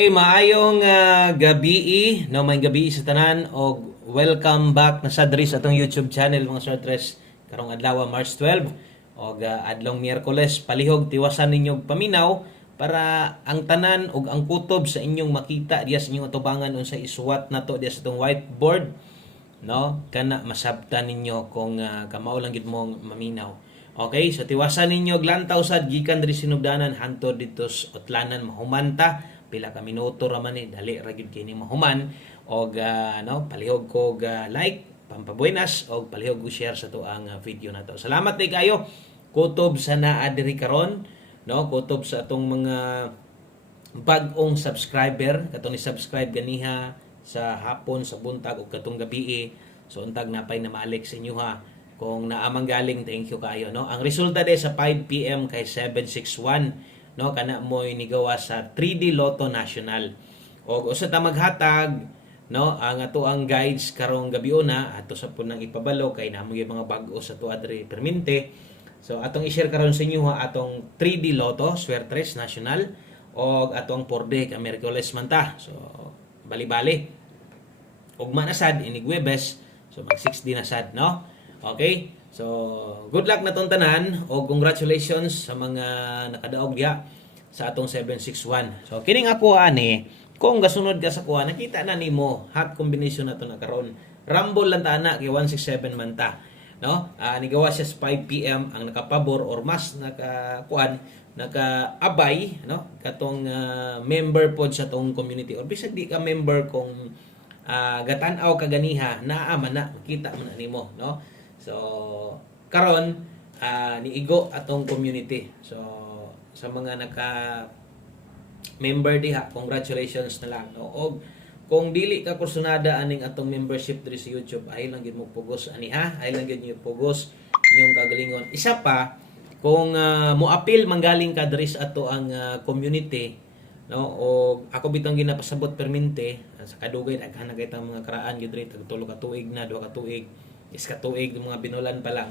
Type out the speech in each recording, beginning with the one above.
Maayong gabi, no, may gabi sa tanan og welcome back na sa diri sa atong YouTube channel mga sortres karong adlaw March 12 og adlong Miyerkules palihog tiwasan ninyo paminaw para ang tanan og ang kutob sa inyong makita diya sa inyong atubangan unsa isuwat nato diya sa atong whiteboard, no, kana masabtan ninyo kung kamao lang gid mong maminaw. Okay, so tiwasan ninyo glantaw sad gikan diri sinugdanan hantod dito sa Otlanan mahumanta pila ka minuto ra man ni dali ra gid kini mahuman og no palihog ko like pampabuenas og palihog ko share sa to ang video nato. Salamat kay kayo kutob sa naa diri karon, no, kutob sa atong mga bag-ong subscriber katong ni subscribe ganiha sa hapon sa buntag ug katong gabi. So untag napay na maalik sa inyo ha. Kung naamang galing, thank you kayo, no. Ang resulta de sa 5 PM kay 761, no, kana mo inigawa sa 3D Lotto National. O usa ta maghatag, no, ang ato ang guides karong gabi una ato sa punang ipabalo kay namo gyud mga bag-o sa tuwa diri permente. So atong i-share karon sa inyo ha atong 3D Lotto Swertres National o atong 4D ka Miyerkules man ta. So bali-bali. Ugma na sad ini Huwebes, so mag 6D na sad, no. Okay? So, good luck na tong tanan o congratulations sa mga nakadaog diya sa atong 761. So, kining ako ani, kung gasunod ka sa kuha, nakita na nimo hot combination na to na karon. Rumble lang ta na kay 167 man ta, no? Nigawa siya sa 5 PM ang nakapabor or mas nakakuan, nakaabay, no? Katong member pod sa tong community or bisag di ka member kung gatan-aw kaganiha naa man na makita man na nimo, no? So, karon niigo atong community. So, sa mga naka-member diha, congratulations na lang. No? O kung dili ka kursunada aning atong membership diri sa YouTube, ay lang gid mo pugos ani ha. Ay lang gid niyo pugos inyong kagalingon. Isa pa, kung mo-appeal manggaling ka diri sa ato ang community, no, o ako bitong ginapasabot permente sa kadugay daghan na kay mga karaan gid diri tag 3 ka tuig na 2 ka tuig. Is katuig ng mga binulan pa lang,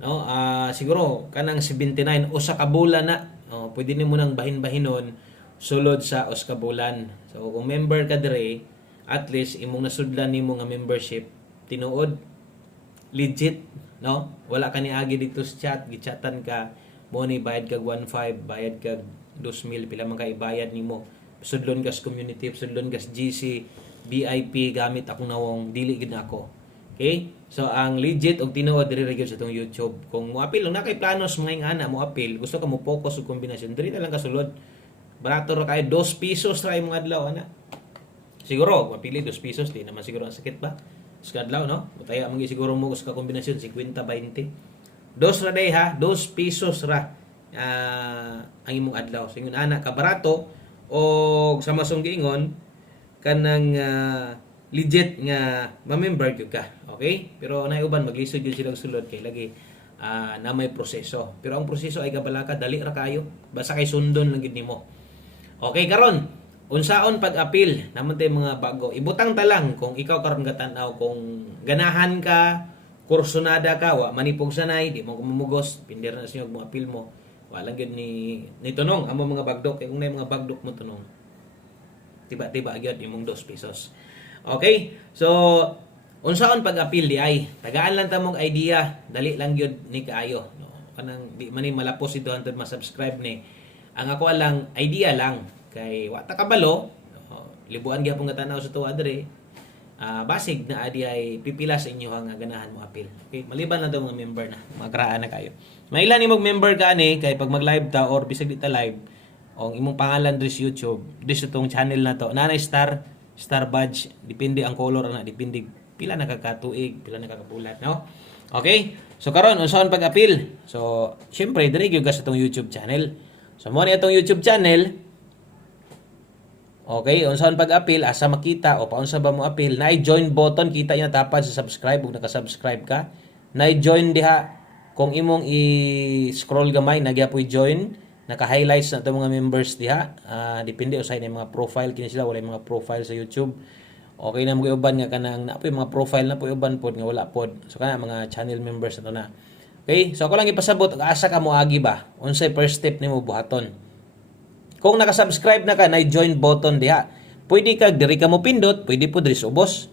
no. Siguro kanang 79 o sa kabulan na, pwede nimo nang bahin-bahinon sulod sa uskabulan. So kung member ka dire, at least imong nasudlan nimo nga membership tinuod legit, no, wala ka niagi dito sa chat, gichatan ka mo ni bayad kag 1.5, bayad kag 2,000 pila man kay bayad nimo, sudlon ka sa community, sudlon ka sa GC VIP gamit akong nawong dili gid ako. Okay? So, ang legit og tinuod diri gyud sa itong YouTube. Kung mo-appeal lang na kay planos mga ingana, mo-appeal, gusto ka mo focus og kombinasyon, diri na lang kasulod. Barato ra kay 2 pesos ra imong adlaw ana. Siguro, mapili 2 pesos, di naman siguro ang sakit ba? Sa adlaw, no? Butaya man siguro mo sa kombinasyon 50-20. 2 ra day ha, 2 pesos ra ang imong adlaw. Singon ana ka barato og sa masong giingon kanang legit nga ma-member gyud ka. Okay? Pero nay uban maglisod gyud sila sulod kay lagi na may proseso. Pero ang proseso ay kabalaka dali ra kayo. Basta kay sundon lang gid nimo. Okay karon, unsaon pag-appeal namon tay mga bago. Ibutang ta lang kung ikaw karon gatan-aw kung ganahan ka, kursunada ka, wa manipog sanay, di mo kumumugos, pindir na sa mo appeal mo. Wa lang gyud ni tunong amo mga bagdok kay kung nay mga bagdok mo tunong. Tiba-tiba gyud imong 2 pesos. Okay? So, unsaon pag-appeal di ay tagaan lang ta mong idea, dali lang gyud ni kaayo, no. Kanang di man ni malapos ito hantod ma-subscribe ni. Ang ako lang idea lang kay wa ta kabalo, libuan gyapon nga tanaw sa tuwa diri. Basig na adi ay pipila sa inyo ang ganahan mo appeal. Okay? Maliban na to mga member na, magraan na kayo. Mailan ni mag-member ka ani kay pag mag-live ta or bisag di ta live, ang imong pangalan diri sa YouTube, diri sa tong channel na to, nanay star badge, depende ang color na, depende pila nakakatuig, pila nakakabulat, no? Okay? So karon unsaon pag-appeal? So, syempre diri gyud ka sa tong YouTube channel. So mo ni atong YouTube channel. Okay, unsaon pag-appeal, asa makita o paunsa ba mo appeal? Naay join button, kita niya tapad sa subscribe ug naka-subscribe ka. Naay join diha kung imong i-scroll gamay nagyapoy join. Naka-highlights na ito mga members diha. Depende usay na mga profile kini sila, wala mga profile sa YouTube. Okay na mga uban nga kanang na po mga profile na po uban pod nga wala pod. So kana mga channel members na to na. Okay? So ako lang ipasabot asa ka mo agi ba? Unsay first step nimo buhaton? Kung naka-subscribe na ka, na join button diha. Pwede ka diri ka mo pindot, pwede po diri sa ubos.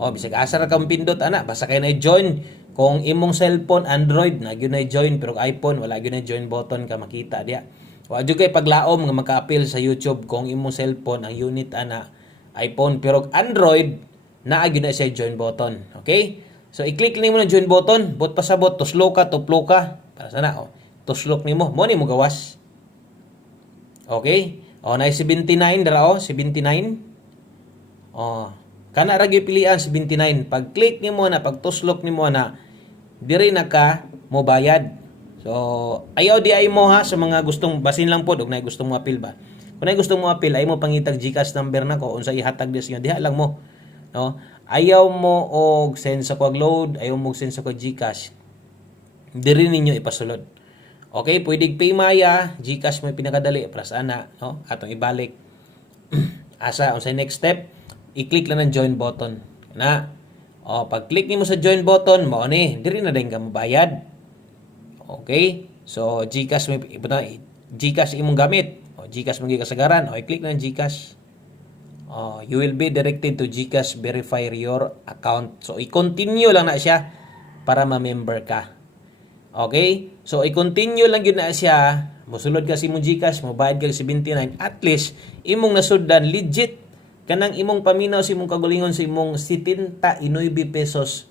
O bisag asa ra ka mo pindot ana, basta kay na join. Kung imong cellphone Android na gyud na join, pero iPhone wala gyud na join button ka makita diha. Wa jud kay paglaom nga maka-appeal sa YouTube kung imong cellphone ang unit ana iPhone, pero Android naa gyud na siya join button. Okay? So i-click nimo na join button, bot pasabot tuslo ka, tuplo ka. Para sana tuslok nimo, mo ni mo gawas. Okay? Na 79 dara 79. Kana ra gyud pilian 79. Pag click nimo na, pag tuslok nimo na, diri na ka mo bayad. So ayaw di ay mo ha sa mga gustong basin lang pod og nay gustong mo appeal ba. Kung nay gustong mo appeal ay mo pangitag GCash number nako unsa ihatag dis inyo diha lang mo. No? Ayaw mo og send sa kog load, ayaw mo send sa kog GCash. Diri ninyo ipasulod. Okay, pwedeng Paymaya, GCash mo pinakadali para sa ana, no? Atong ibalik. Asa unsay next step? I-click lang ang join button. Na. Pag click nimo sa join button, mao ni diri na din ka mabayad. Okay? So GCash mo GCash imong gamit. GCash mo kasagaran. I-click lang GCash. You will be directed to GCash verify your account. So i-continue lang na siya para ma-member ka. Okay? So i-continue lang yun na siya. Mosulod ka sa imong GCash, mobayad ka sa 79. At least imong nasuddan legit kanang imong paminaw sa imong kagulingon sa imong 79 pesos.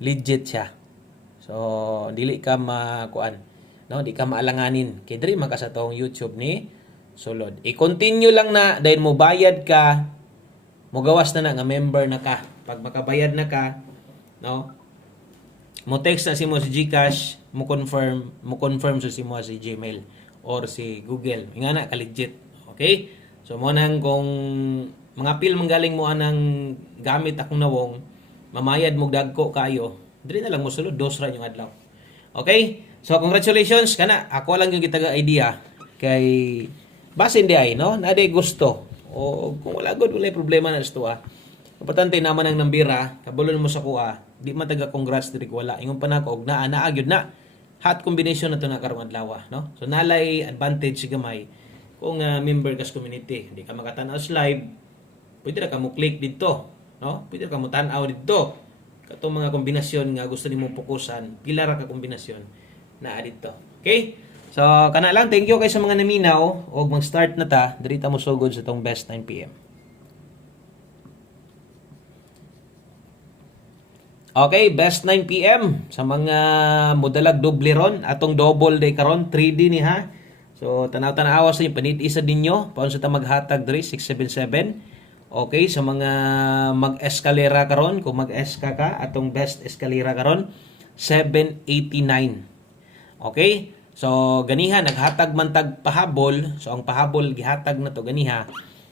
Legit siya. So dili ka makuan, no? Di ka maalanganin. Kay diri man ka sa tong YouTube ni sulod. I-continue lang na dahil mo bayad ka, mo gawas na nga member na ka. Pag makabayad na ka, no? Mo text na si mo sa GCash, mo confirm sa si mo sa Gmail or si Google. Ingana ka legit. Okay? So mo nang kung mga pil manggaling mo anang gamit akong nawong, mamayad mo dagko kayo, dili na lang mo sulod dos ra yung adlaw. Okay? So congratulations kana. Ako lang yung gitaga idea kay basin di ay no, na day gusto. O kung wala gud wala problema na sto Importante naman ang nambira, kabulon mo sa kuha, di mataga congrats diri ko wala. Ingon pa nako og naa gyud na. Hot combination na to na karong adlaw, no? So nalay advantage si gamay kung member kas community. Di ka makatan-aw sa live, pwede ra ka mo click dito, no? Pwede ra ka mo tan-aw dito. Katong mga kombinasyon nga gusto nimo fokusan, pila ra ka kombinasyon naa dito. Okay? So kana lang, thank you kay sa mga naminaw og mag-start na ta, diri ta mo sugod sa tong best 9 PM. Okay, best 9 PM sa mga modalag doble ron, atong double day karon 3D ni ha. So tanaw-tanawa sa inyo panit isa dinyo paun sa ta maghatag diri 677. Okay, sa mga mag-eskalera karon, kung mag-eska ka, atong best eskalera karon 789. Okay? So ganiha naghatag man tag pahabol, so ang pahabol gihatag na to ganiha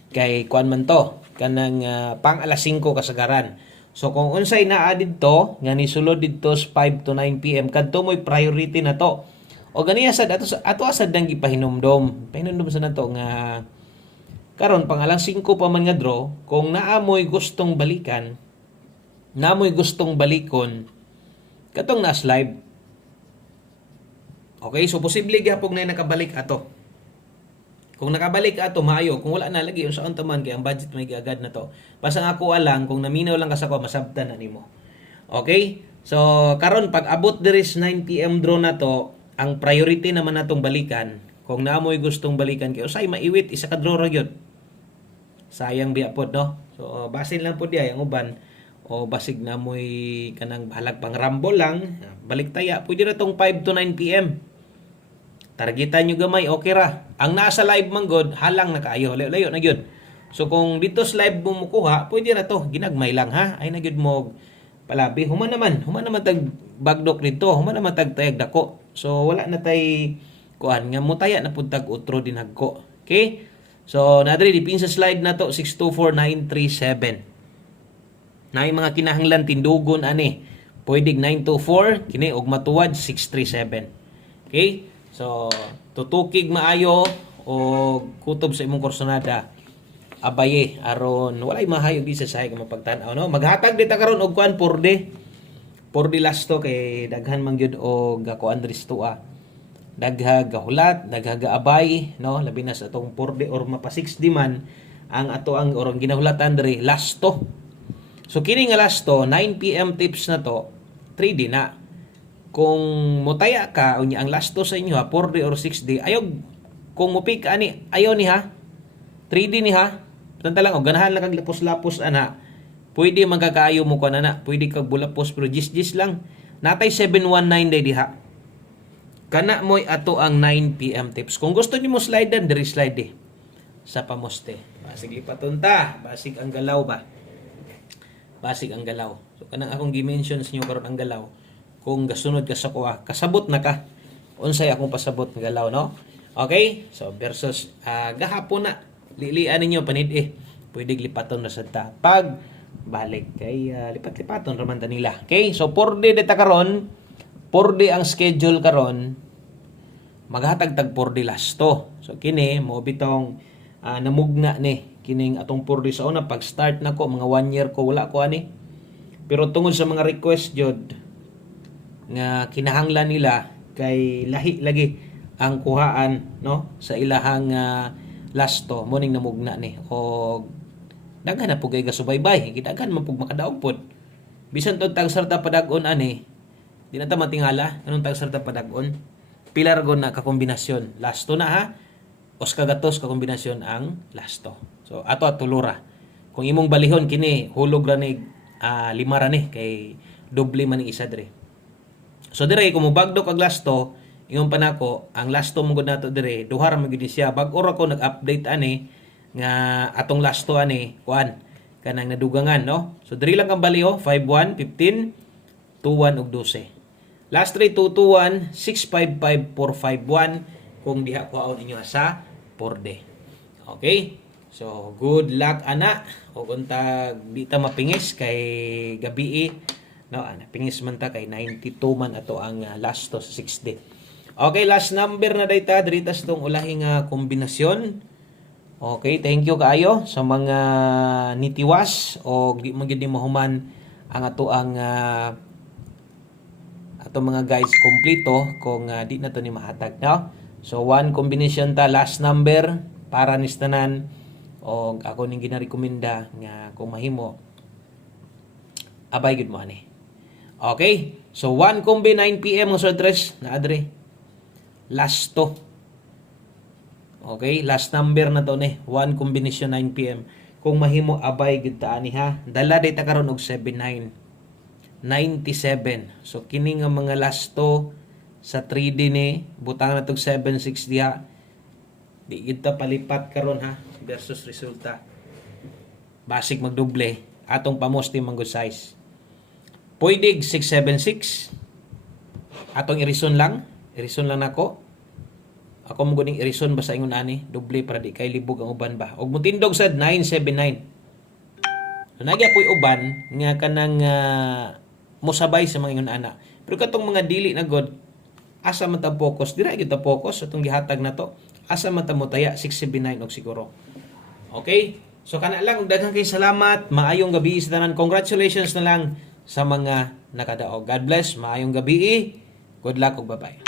kay kuan man to kanang pang alas 5 kasagaran. So kung unsay naa didto nga nisulod didto 5 to 9 PM kadto moy priority na to. O ganiya sad ato asad nang gipahinumdom. Pahinumdom sa nato nga karon pang alas 5 pa man nga draw, kung naamoy gustong balikan, naamoy gustong balikon katong nas live. Okay, so posible gyapon na nakabalik ato. Kung nakabalik ato maayo, kung wala na lagi unsaon taman kay ang budget may giagad na to. Basta nga ako alang kung naminaw lang ka sa ko masabtan na nimo. Okay? So karon pag abot diri 9 PM draw na to, ang priority naman natong balikan. Kung naamoy gustong balikan kay usay maiwit isa ka draw ra gyud. Sayang biya pod no. So basin lang pod diay ang uban o basig na moy kanang bahalag pang rumble lang, balik taya pwede ra tong 5 to 9 PM. Targetan nyo gamay, okay ra. Ang nasa live man god, halang na kaayo. Layo na gyud. So kung dito sa live mo mukuha, pwede ra to. Ginagmay lang ha. Ay na gyud mo palabi. Human naman tag bagdok dito. Human naman tag tayag dako. So wala na tay kuan nga mutaya na pud tag utro din hagko. Okay? So nadri dipin sa slide na to 624937. Naay mga kinahanglan tindugon ani. Pwede 924 kini og matuwad 637. Okay? So, tutukig maayo o kutob sa imong kursonada. Abaye aron walay mahayog di sa sahay ka mapagtan-aw no. Maghatag dita karon og kuan purde. Purde lasto kay daghan man gyud og ako Andres tua. dagha gahulat, dagha gaabay, no, labi na sa atong 4D or mapa 6D man ang ato ang or ang ginahulatan diri lasto. So kini nga lasto 9 PM tips na to 3D na. Kung mutaya ka unya ang lasto sa inyo ha 4D or 6D ayog kung mupik ani ayo ni ha 3D ni ha. Tanta lang og ganahan lang kag lapos-lapos ana. Pwede magkakaayo mo ko na, pwede kag bulapos pero gis lang. Natay 719 day diha. Kana mo'y ato ang 9 PM tips. Kung gusto niyo mo slidean, diri slide sa pamoste. Basig lipaton ta, basig ang galaw ba. Basig ang galaw. So kanang akong gi-mention sa inyo karon ang galaw. Kung gasunod ka sa kuha, kasabot na ka. Unsay akong pasabot ng galaw, no? Okay? So versus gahapon na lilian ninyo panid pwede lipaton na sa ta. Pag balik kay lipat-lipaton raman ta nila. Okay? So 4D data karon, 4D ang schedule karon. Maghatag tag 4D lasto. So kini mo bitong namugna ni kining atong 4D sa una pag start nako mga 1 year ko wala ko ani. Pero tungod sa mga request jud nga kinahanglan nila kay lahi lagi ang kuhaan no sa ilahang lasto mo ning namugna ni og daghan na pugay gasubaybay gidaghan man pug makadaog pod bisan tod tag sarta padag-on ani di na ta matingala anong tag sarta padag-on pilar gon na ka kombinasyon lasto na ha os kagatos ka kombinasyon ang lasto so ato tulura kung imong balihon kini hulog ra ni 5 ra ni kay doble man ang isa dire so dire kung mobagdo kag lasto ingon pa nako ang lasto mo gud nato dire duha ra magud siya bag-o ra ko nag-update ani nga atong lasto ani kuan kanang nadugangan no so diri lang kang baliho 51 15 21 ug 12 last 3 221 655 451 kung diha kuhaon inyo sa 4D okay so good luck ana ug unta di ta mapingis kay gabi no ana pingis man ta kay 92 man ato ang lasto sa 6D okay, last number na dayta diri tas tong ulahing kombinasyon. Okay, thank you kaayo sa mga nitiwas o di man gyud mahuman ang ato ang ato mga guys kompleto kung di na to ni mahatag no. So one combination ta last number para ni tanan og ako ning ginarekomenda nga kung mahimo abay gud mo ani. Okay? So one combi 9 PM mo sa address na adre. Lasto. Okay, last number na to ni. One combination 9 PM. Kung mahimo abay gid ta ani ha. Dala data karon og 79. 97. So kini nga mga lasto sa 3D ni butang na tog 76 diha. Di gid ta palipat karon ha versus resulta. Basic magdoble atong pamoste manggod size. Pwede 676. Atong irison lang nako. Ako mo guning irison basta ingon ani, doble para di kay libog ang uban ba. Og mutindog sad 979. So nagya poy uban nga kanang mosabay sa mga ingon ana. Pero katong mga dili na god asa man ta focus, dira gyud ta focus atong gihatag nato. Asa man ta motaya 679 og siguro. Okay? So kana lang daghang kay salamat, maayong gabi sa tanan. Congratulations na lang sa mga nakadaog. God bless, maayong gabi. Good luck ug bye-bye.